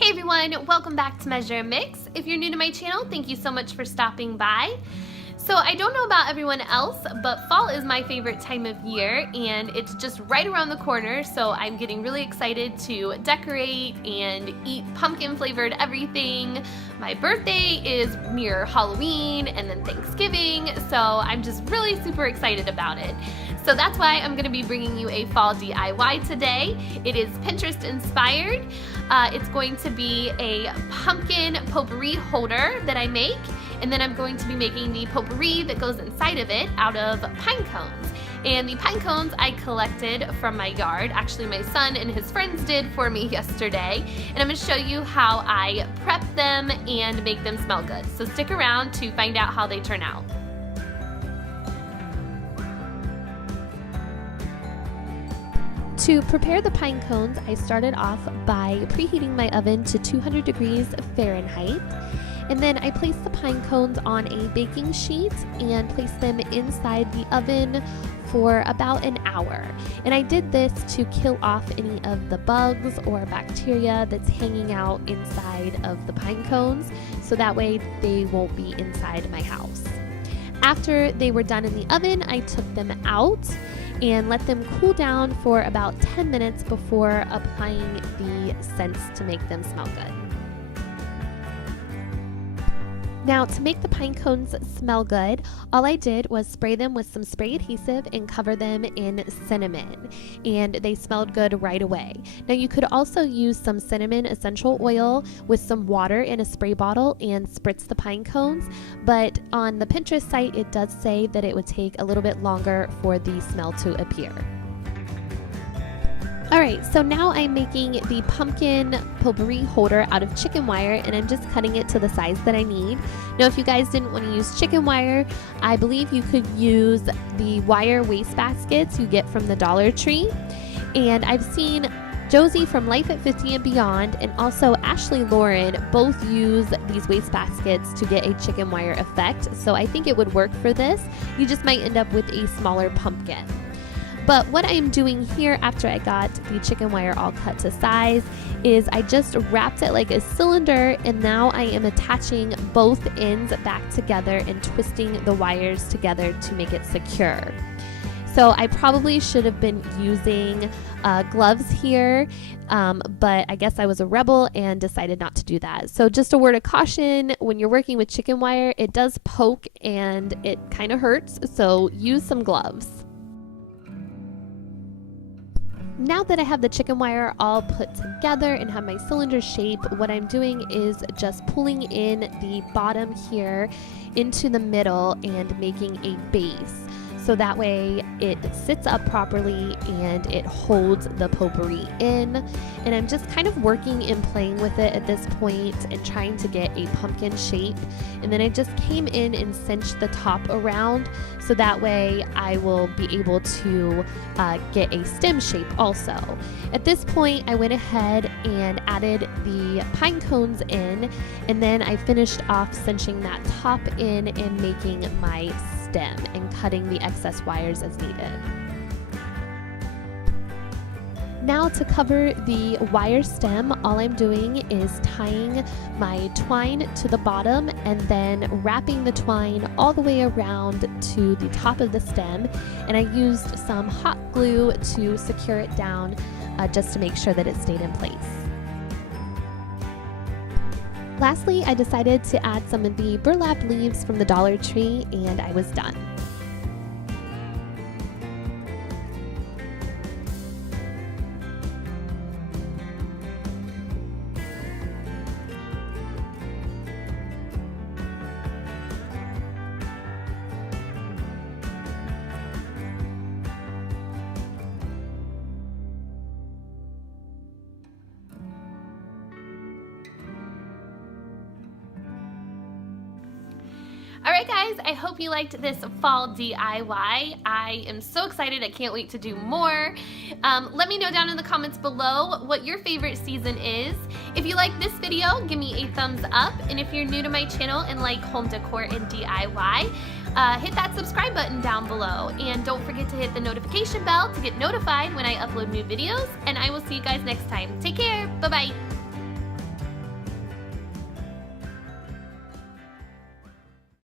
Hey everyone, welcome back to Measuremix. If you're new to my channel, thank you so much for stopping by. So I don't know about everyone else, but fall is my favorite time of year and it's just right around the corner, so I'm getting really excited to decorate and eat pumpkin flavored everything. My birthday is near Halloween and then Thanksgiving, so I'm just really super excited about it. So that's why I'm going to be bringing you a fall DIY today. It is Pinterest inspired. It's going to be a pumpkin potpourri holder that I make, and then I'm going to be making the potpourri that goes inside of it out of pine cones. And the pine cones I collected from my yard. Actually, my son and his friends did for me yesterday. And I'm going to show you how I prep them and make them smell good. So stick around to find out how they turn out. To prepare the pine cones, I started off by preheating my oven to 200 degrees Fahrenheit. And then I placed the pine cones on a baking sheet and placed them inside the oven for about an hour. And I did this to kill off any of the bugs or bacteria that's hanging out inside of the pine cones, so that way they won't be inside my house. After they were done in the oven, I took them out and let them cool down for about 10 minutes before applying the scents to make them smell good. Now, to make the pine cones smell good, all I did was spray them with some spray adhesive and cover them in cinnamon, and they smelled good right away. Now, you could also use some cinnamon essential oil with some water in a spray bottle and spritz the pine cones, but on the Pinterest site, it does say that it would take a little bit longer for the smell to appear. Alright, so now I'm making the pumpkin potpourri holder out of chicken wire, and I'm just cutting it to the size that I need. Now, if you guys didn't want to use chicken wire, I believe you could use the wire waste baskets you get from the Dollar Tree. And I've seen Josie from Life at 50 and Beyond and also Ashley Lauren both use these waste baskets to get a chicken wire effect, so I think it would work for this. You just might end up with a smaller pumpkin. But what I'm doing here after I got the chicken wire all cut to size is I just wrapped it like a cylinder, and now I am attaching both ends back together and twisting the wires together to make it secure. So I probably should have been using gloves here, but I guess I was a rebel and decided not to do that. So just a word of caution, when you're working with chicken wire, it does poke and it kind of hurts, so use some gloves. Now that I have the chicken wire all put together and have my cylinder shape, what I'm doing is just pulling in the bottom here into the middle and making a base. So that way it sits up properly and it holds the potpourri in. And I'm just kind of working and playing with it at this point and trying to get a pumpkin shape. And then I just came in and cinched the top around, so that way I will be able to get a stem shape also. At this point, I went ahead and added the pine cones in, and then I finished off cinching that top in and making my stem and cutting the excess wires as needed. Now, to cover the wire stem, all I'm doing is tying my twine to the bottom and then wrapping the twine all the way around to the top of the stem, and I used some hot glue to secure it down just to make sure that it stayed in place. Lastly, I decided to add some of the burlap leaves from the Dollar Tree, and I was done. Alright guys, I hope you liked this fall DIY. I am so excited, I can't wait to do more. Let me know down in the comments below what your favorite season is. If you like this video, give me a thumbs up, and if you're new to my channel and like home decor and DIY, hit that subscribe button down below, and don't forget to hit the notification bell to get notified when I upload new videos, and I will see you guys next time. Take care, bye bye.